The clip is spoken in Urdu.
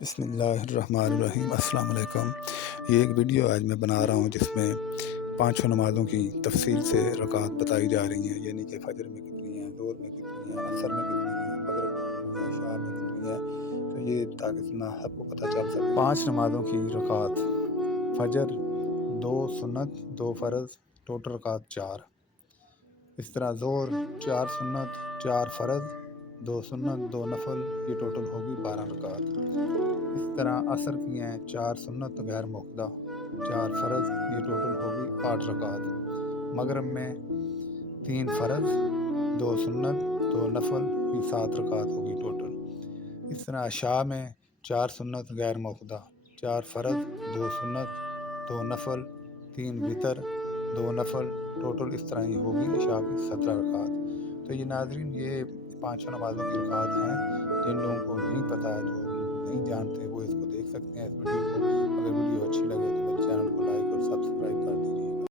بسم اللہ الرحمن الرحیم۔ السلام علیکم۔ یہ ایک ویڈیو آج میں بنا رہا ہوں جس میں پانچوں نمازوں کی تفصیل سے رکعات بتائی جا رہی ہیں، یعنی کہ فجر میں کتنی ہیں، ظہر میں کتنی ہیں، عصر میں کتنی ہیں، مغرب میں کتنی ہیں، عشاء میں کتنی ہیں، تو یہ تاکہ سب کو پتہ چل سکے۔ پانچ نمازوں کی رکعات: فجر 2 سنت 2 فرض، ٹوٹل رکعات 4۔ اس طرح ظہر 4 سنت 4 فرض، 2 سنت 2 نفل، یہ ٹوٹل ہوگی 12 رکعات۔ اس طرح عصر کی ہیں 4 سنت غیر موقدہ 4 فرض، یہ ٹوٹل ہوگی 8 رکعات۔ مغرب میں 3 فرض 2 سنت 2 نفل، یہ 7 رکعات ہوگی ٹوٹل۔ اس طرح عشاء میں 4 سنت غیر موقدہ 4 فرض 2 سنت 2 نفل، 3 وتر 2 نفل، ٹوٹل اس طرح ہی ہوگی عشاء کی 17 رکعات۔ تو یہ ناظرین، یہ پانچوں نمازوں کی رکعات ہیں۔ جن لوگوں کو نہیں پتہ، جو نہیں جانتے، وہ اس کو دیکھ سکتے ہیں اس ویڈیو کو۔